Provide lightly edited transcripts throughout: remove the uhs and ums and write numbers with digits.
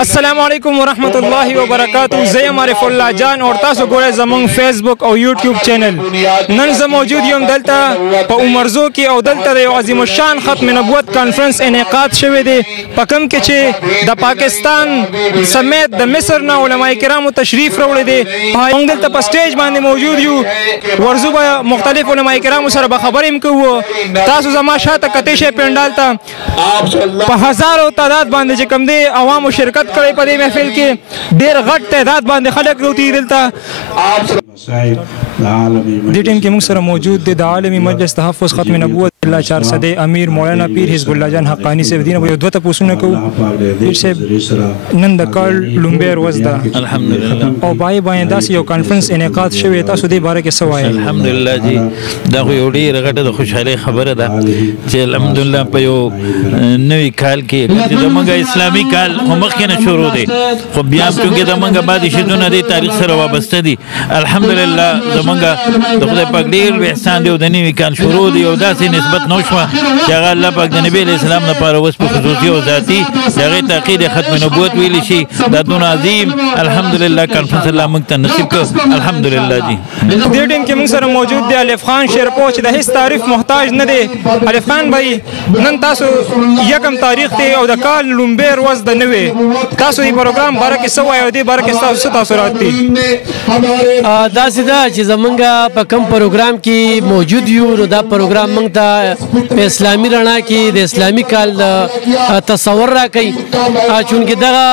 السلام علیکم ورحمۃ اللہ وبرکاتہ. زه یم عارف الله جان او تاسو ګورئ زموږ فیسبوک او یوټیوب چینل. نن زه موجود یم دلته په عمرزو کې او دلته د یو عظیم الشان ختم نبوت کانفرنس انعقاد شوی دی په کوم کې چې د پاکستان سمیت د مصر نه علما کرامو تشریف راوړی دی. موږ دلته په سټیج باندې موجود یو ورزو به مختلف علما کرامو سره به خبرې هم کوو. تاسو زما شاته کتې شئ پنډال ته په هزارو تعداد باندې چې کوم دی عوامو شرکت کړی په دې محفل کې ډېر غټ تعداد باندې خلک راوتي دلته. دې ټیم کې موږ سره موجود دی د عالمي مجلس تحفظ ختم نبوت الله 400 امیر مولانا پیر حزب الله جان حقانی صاحب دین یو دوه تاسو کوو. پیر صاحب نن د کال لومبیر وزدا الحمدلله او بای داسې یو کانفرنس انعقاد شوی تاسو دې باره کې څه وایي؟ الحمدلله جی دا خو یو ډېره غټه د خوشحالۍ خبره ده چې الحمدلله په یو نوي کال کې زموږ اسلامي کال خو مخکې نه شروع دی خو بیا هم چونکې زموږ بعد شیدونه دی تاریخ سره وابسته دي. الحمدلله زموږ د خدای پاک ډېر لوی احسان دی او د نوي کال شروع دی او داسې نسبت نه وشوه چې هغه الله پاک د نبي علیه السلام لپاره اوس په خصوصي او ذاتي د هغې تعقید ختم نبوت ویلی شي. دا دونه عظیم الحمدلله کانفرنس الله موږ ته نصیب کړ الحمدلله جی. دې ټیم کې موږ سره موجود دی الف خان شیرپو چې د هیڅ تعریف محتاج نه دی. الف خان بھائی نن تاسو یکم تاریخ دی او د کال لومبیر ورځ د نوې تاسو دې پروګرام باره کې څه وایو دې باره کې ستاسو څه تاثرات دي؟ داسې ده چې زمونږ په کوم پروګرام کې موجود یو نو دا پروګرام موږ ته په اسلامي رڼا کې د اسلامي کال تصور راکوي. چونکې دغه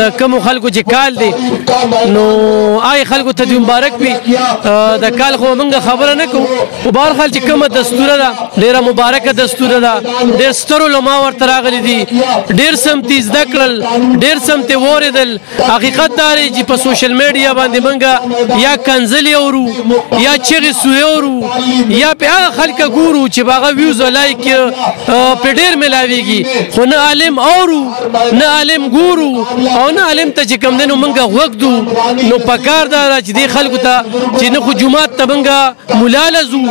د کومو خلکو چې کال دی نو هغې خلکو ته دې مبارک وي. د کال خو موږ خبره نه کوو خو بهرحال چې کومه دستوره ده ډېره مبارکه دستوره ده. ډېر ستر علما ورته راغلي دي ډېر سمتې زده کړل ډېر سمتې واورېدل. حقیقت دا دی چې په سوشل میډیا باندې موږ یا کنځلې اورو یا چغې سوې اورو یا پې هغه خلکه ګورو چې په هغه ویوز او لایک پې ډېر میلاویږي خو نه عالم اورو نه عالم ګورو او نه عالم ته چې کوم دی نو موږ غوږ دو. نو پکار دا ده چې دې خلکو ته چې نه خو جومات ته موږ ملا له ځو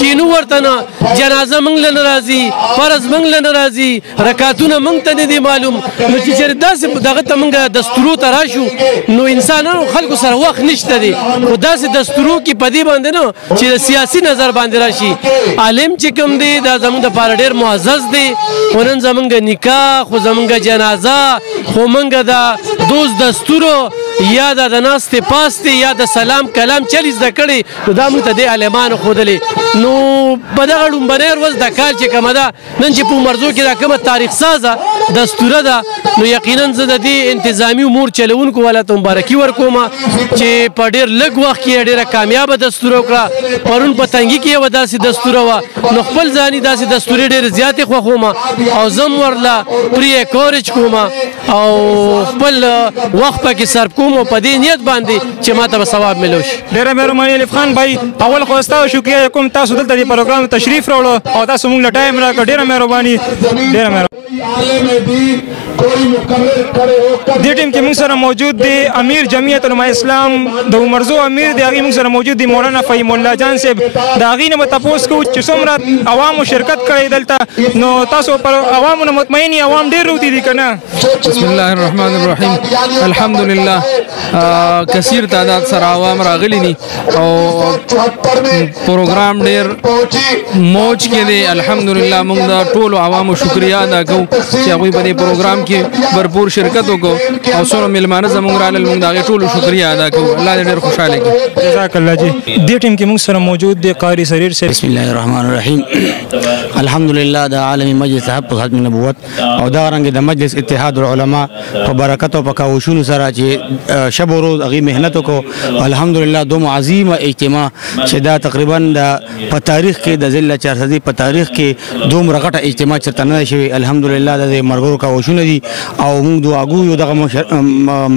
کینو ورته نه جنازه موږ له نه راځي فرض موږ له نه راځي رکعتونه موږ ته نه دي معلوم. نو چې چېرې داسې دغه ته موږ دستورو ته راشو نو انسانانو خلکو سره وخت نشته دی خو داسې دستورو کې په دې باندې نه چې د سیاسي نظر باندې راشي. عالم چې کوم دی دا زموږ دپاره ډېر معزز دی خو نن زموږ نکاح خو زموږ جنازه خو موږ د دوست دستورو یا د ناستې پاستې یا د سلام کلام چل زده کړی نو دا موږ ته دې عالمانو ښودلې. نو په دغه لومبنۍ ورځ د کال چې کومه ده نن چې په عمرزو کې دا کومه تاریخ سازه دستوره ده نو یقینا زه د دې انتظامي امور چلوونکو والا ته مبارکي ورکوم چې په ډېر لږ وخت کې ډېره کامیابه دستوره وکړه. پرون په تنګي کې یوه داسې دستوره وه نو خپل ځاني داسې دستورې ډېرې زیاتې خوښوم او زه هم ورله پرې کورج کوم او خپل وخت پکې صرف کوم او په دې نیت باندې چې ما ته به ثواب میلو شي. ډېره مهرباني الف خان بھائی اول خو ستاسو شکریه کوم تاسو دلته دې پروګرام تشریف راوړو او تاسو موږ له ټایم راکړ. ډېره مهرباني ډېره مهرباني. دې ټیم کې موږ سره موجود دی امیر جمعیت علماء اسلام د عمرزو امیر دی هغې موږ سره موجود دی مولانا فهیم الله جان صاحب. د هغې نه به تپوس کوو چې څومره عوامو شرکت کړی دلته نو تاسو پر عوامو نه مطمئن یې عوام ډېر روتي دي که نه؟ بسم الله الرحمن الرحیم الحمدلله کثیر تعداد سره عوام راغلی دي او پروګرام ډېر موج کې دی. الحمدلله موږ د ټولو عوامو شکریه ادا کوو چې هغوی په دې پروګرام کې भरपूर शिरकत وکړو او څومره میلمانه زموږ رالل موږ د هغې ټولو شکریه ادا کوو. الله دې ډېر خوشحاله کړي. جزاک الله جی. دې ټیم کې موږ سره موجود دی قاري سریر صاحب. بسم الله الرحمن الرحیم الحمدلله د عالمي مجلس تحفظ ختم نبوت او دا رنګ د مجلس اتحاد العلماء په برکت او په کاوشونو سره چې شب و روز هغې محنت وکړو الحمدلله دومره عظیمه اجتماع چې دا تقریبا په تاریخ کې د ضلع 400 په تاریخ کې دومره غټه اجتماع چېرته نه ده شوې. الحمدلله د ملګرو کاوشونه دي او موږ دعا کوو دغه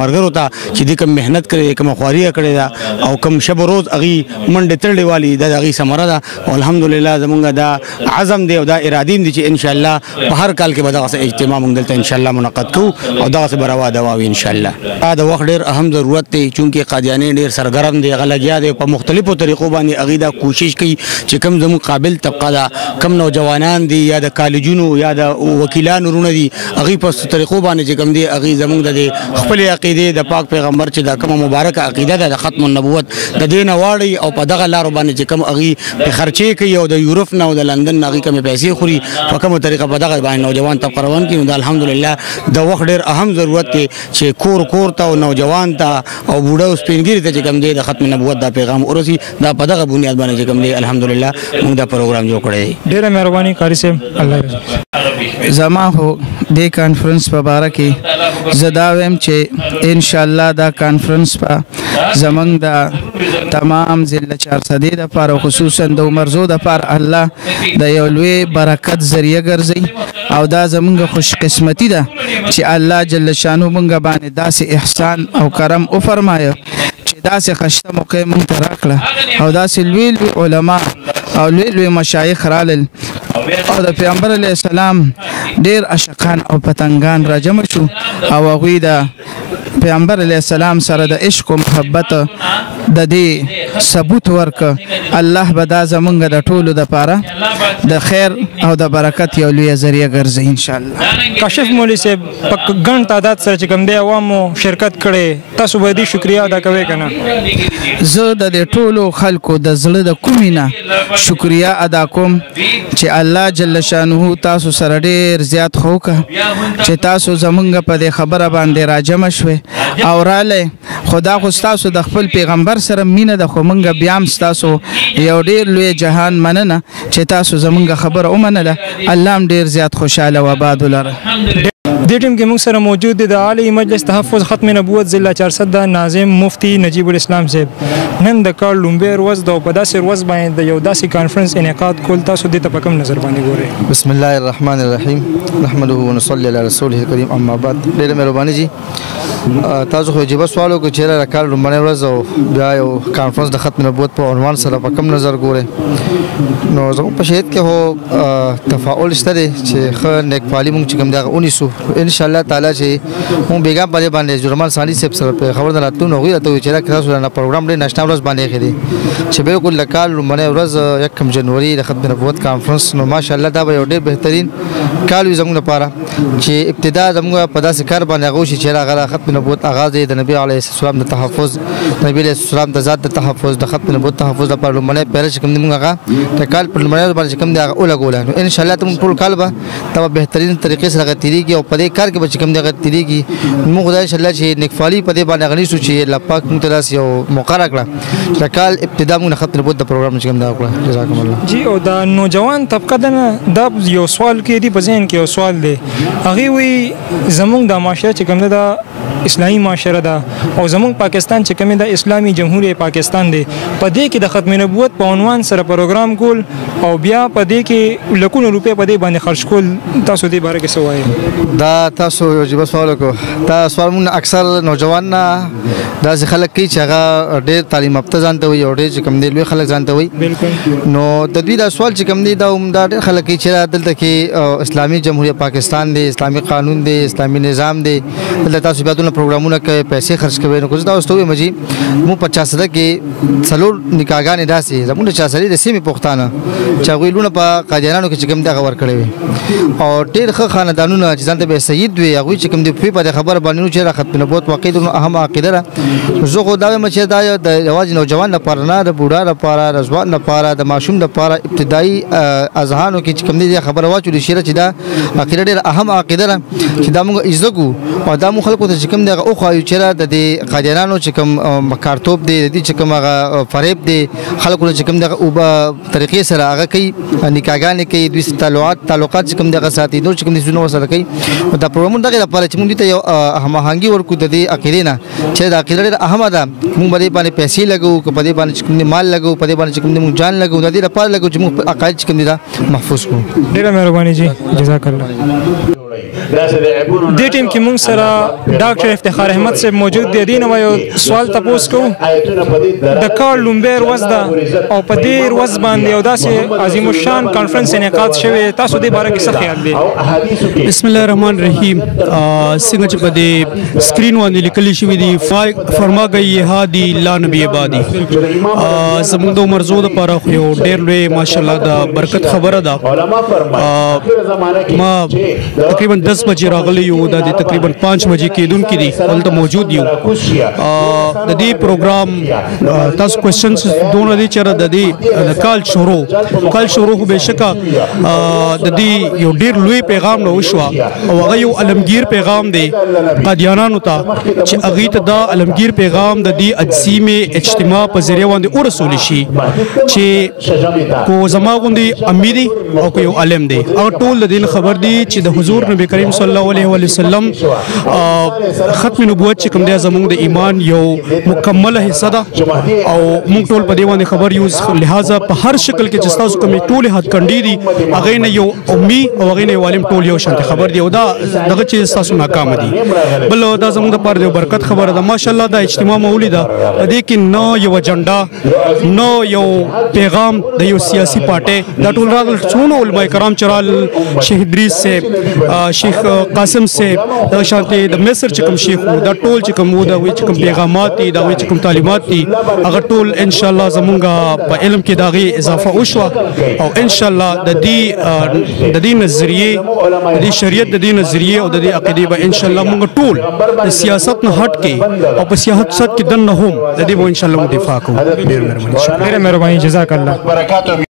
ملګرو ته چې دوی کوم محنت کړې کومه خواري یې کړې ده او کوم شب روز هغې منډې تړلې والي دا د هغې ثمره ده او الحمدلله زموږ دا عزم دی او دا ارادې دي چې انشاءالله په هر کال کې به دغسې اجتماع موږ دلته انشاءالله منعقد کوو او دغسې به روا دوا وي انشاءالله. دا د وخت ډېر اهم ضرورت دی چونکې قادیاني ډېر سرګرم دی هغه لګیا دی په مختلفو طریقو باندې هغې دا کوشش کوي چې کوم زموږ قابل طبقه ده کوم نوجوانان دي یا د کالجونو یا د وکیلان الحمدلله نورونه دي هغه په طریقو باندې چې کوم دي هغه زمونږ د خپل عقیده د پاک پیغمبر چې د کومه مبارکه عقیده د ختم النبوت د دین واړی او په دغه لار باندې چې کوم هغه په خرچې کوي او د یورپ نه او د لندن هغه کوم پیسې خوري په کومه طریقه په دغه باندې نوجوان طبقه روان کړي. نو الحمدلله د وخت ډېر اهم ضرورت دی چې کور ته او نوجوان ته او بوډا او سپینګری ته چې کوم دی د ختم نبوت دا پیغام ورسي دا په دغه بنیاد باندې چې کوم دی الحمدلله موږ دا پروګرام جوړ کړی دی. ډیره مهرباني قاری صاحب الله زما هو د کانفرنس په اړه کې زدا ویم چې ان شاء الله دا کانفرنس په زمنګ دا تمام ضلع 400 د پر خصوصا د عمرزو د پر الله د یو لوی برکت ذریعہ ګرځي او دا زمونږ خوش قسمتی ده چې الله جل شانو مونږ باندې داسې احسان او کرم او فرمایو چې داسې خشته موقع مونږ ته راکړه او داسې لوی لوی علما او لوی لوی مشایخ رالل او د پیغمبر علیه السلام ډیر عاشقان او پتنګان را جمع شو او هغوی د پیغمبر علیه السلام سره د عشق او محبت د دې ثبوت ورک الله به دا زمونږ د ټولو د پاره د خیر او د برکت یو لوی ذریعہ ګرځي ان شاء الله. کاشف مولوی صاحب په ګڼ تعداد سره چې کوم دی عوامو شرکت کړي تاسو به دې شکریا ادا کوئ کنه؟ زه د دې ټولو خلکو د زړه د کومې نه شکریا ادا کوم چې الله جل شانه تاسو سره ډیر زیات خوکه چې تاسو زمونږ په دې خبره باندې راجمع شوي او راله خدا خو تاسو د خپل پیغمبر سره مینه د خو مونږ بیا هم تاسو یو ډیر لوی جهان مننه چې تاسو زمونږ خبره ومنله الله هم ډیر زیات خوشاله و آباد ولره. دې ټیم کې موږ سره موجود دی د عالی مجلس تحفظ ختم نبوت ضلع 400 د ناظم مفتی نجیب الاسلام صاحب نن د کال لومبیر ورځ د په داسې ورځ باندې د یو داسې کانفرنس انعقاد کول تاسو دې ته په کوم نظر باندې ګورئ؟ بسم الله الرحمن الرحیم نحمده ونصلي علی رسوله الکریم اما بعد. ډېره مهرباني جی تاسو خو جواب سوالو کو چیرې راکال لومبنه ورځ او بیا یو کانفرنس د ختم نبوت په عنوان سره په کوم نظر ګورئ؟ نو زموږ په شهید کې هو تفاعل شته چې خو نیکپالي مونږ چې کوم دغه 19 ان شاء الله تعالی چې مونږ بیګا په باندې جرمان سالي صاحب سره خبر نه راتلو نو غوړه ته چې راکړو نه پروګرام ډېر نشنل ورځ باندې خېدي چې بالکل لکال لومبنه ورځ 1 جنوري د ختم نبوت کانفرنس نو ماشاءالله دا به ډېر بهترین کال وي زموږ لپاره چې ابتدا زموږ په داسې کار باندې غوښي چې راغله ختم نبوت آغاز د نبی علیه السلام د تحفظ نبی علیه السلام د ذات د تحفظ د ختم نبوت تحفظ لپاره لومبنه پیل چې کوم موږ هغه د کال پر لومبنه باندې کوم دی هغه ولګول نو ان شاء الله ته ټول کال به دا بهترین طریقې سره غتیریږي او په دې کار کې به کوم دی غتیریږي موږ خدای ان شاء الله چې نیکفالي په دې باندې غني سو چې الله پاک موږ ته داس یو مقرره کړه د کال ابتدا موږ ختم نبوت د پروګرام چې کوم دا وکړه. جزاکم الله جی. او دا نوجوان طبقه دا یو سوال کې دی په ذهن کې یو سوال دی هغه وی زمونږ د معاشره چې کوم دا اسلامي معاشره ده او زمونږ پاکستان چې کوم د اسلامي جمهوریت پاکستان دی په دې کې د ختم نبوت په عنوان سره پروګرام کول او بیا په دې کې لکونو روپے په دې باندې خرج کول تاسو دې باره کې څه وایي؟ دا تاسو یو جواب سوال وکړو دا سوال مون اکثر نوجوان دا ځکه خلک کوي چې هغه ډېر تعلیم یافته ځانته وي او ډېر چې کوم دی لوی خلک ځانته وي بالکل نو د دوی دا سوال چې کوم دی دا ډېر خلک کوي چې دلته کې اسلامي جمهوریت پاکستان دی اسلامي قانون دی اسلامي نظام دی دلته تاسو بیا د پروګرامونو کې پیسې خرج کوي نو دا اوس ته مجي مو 50 کې څلور نکاحګانې داسې زموږ 40 د سیمې پښتانه چې هغوی لونه په قاجارانو کې چې کوم دغه ورکړی وي او ډېر ښه خاندانونه چې ځان ته به سید وي هغوی چې کوم دی په خبره باندې چې ختم نبوت واقع د اهم عقیده ده زه خو دا وایم چې دا د یوازې نوجوان لپاره نه د بوډا لپاره د ځوان لپاره د ماشوم لپاره ابتدایي اذهانو کې چې کوم دی خبره واچول شي چې دا عقیده ډېر اهم عقیده ده چې دا موږ عزت کو او دا موږ خلکو ته چې کوم دی او خو چې د قاجارانو چې کوم مکارتوب دی د چې کوم هغه فریب دی خلکو چې کوم دغه او طریقې سره هغه کوي نکاحګانې کوي دوی تعلقات چې کوم دغه ساتي نو چې کوم دي زونه سره کوي دا پروګرام دغه لپاره چې موږ ته یو هماهنګي ورکو د دې عقیدې نه چې د عقیدې ډېره اهمه ده موږ باندې پیسې لګو په دې باندې چې کوم مال لګو په دې باندې چې کوم موږ جان لګو د دې لپاره لګو چې موږ عقاید چې کوم دي دا محفوظ کړو. ډېره مهرباني جی جزاک الله. دې ټیم کې موږ سره ډاکټر افتخار احمد صاحب موجود دی. دې نه یو سوال تپوس کوو. د کال لومبۍ ورځ ده او په دې ورځ باندې یو داسې عظیم الشان کانفرنس انعقاد شوی. تاسو دې باره کې څه خیال دی؟ بسم الله الرحمن الرحیم. څنګه چې په دې سکرین باندې لیکل شوي دي فرما گئی هادي لا نبی آبادي. زموږ د عمرزو دپاره خو یو ډېر لوی ماشاءالله د برکت خبره ده. ما تقریبا 10 بجې راغلی یو، دا د تقریبا 5 بجې کېدونکي دي هلته موجود یو. د دې پروګرام تاسو کوېسچنز دونه دي چې د دې د کال شروع خو بېشکه د دې یو ډېر لوی پیغام نه وشوه او هغه یو علمگیر پیغام دی قادیانانو ته چې هغوی ته دا علمگیر پیغام د دې عظیم اجتماع په ذریعه باندې ورسولی شي چې کو زما غوندې امي دی او کو یو عالم دی، هغه ټول د دې خبر دی چې د حضور نبی کریم صلی الله علیه وسلم ختم نبوت چې کوم دی زموږ د ایمان یو مکمله حصہ ده او موږ ټول په دې باندې خبر یو. لہذا په هر شکل کې چې تاسو کومې ټولې هتکنډې دي هغې نه یو امي او هغې نه یو عالم ټول یو شانتې خبر دی او دا دغه چې تاسو ناکامه دي. بل دا زموږ دپاره د برکت خبره ده. ماشاءالله دا اجتماع مو ولیده، په دې کې نه یو اجنډا نه یو پیغام د یو سیاسي پارټۍ، دا ټول راغلل. څومره علماء کرام چې رال، شیخ ادریس صاحب، شیخ قاسم صاحب، دغه شانتې د مصر چې کوم شیخ وو، دا ټول چې کوم وو د هغوی چې کوم پیغامات دي، د هغوی چې کوم تعلیمات دي، هغه ټول انشاءالله زمونږ په علم کې د هغې اضافه وشوه او انشاءالله د دې نظریې، د دې شریعت د دې نظریې او د دې عقیدې به انشاءالله موږ ټول د سیاست نه هټ کې او په سیاست کې دننه هم د دې به انشاءالله موږ دفاع کوو. ډېر مهرباني. ډېره مهرباني. جزاک الله.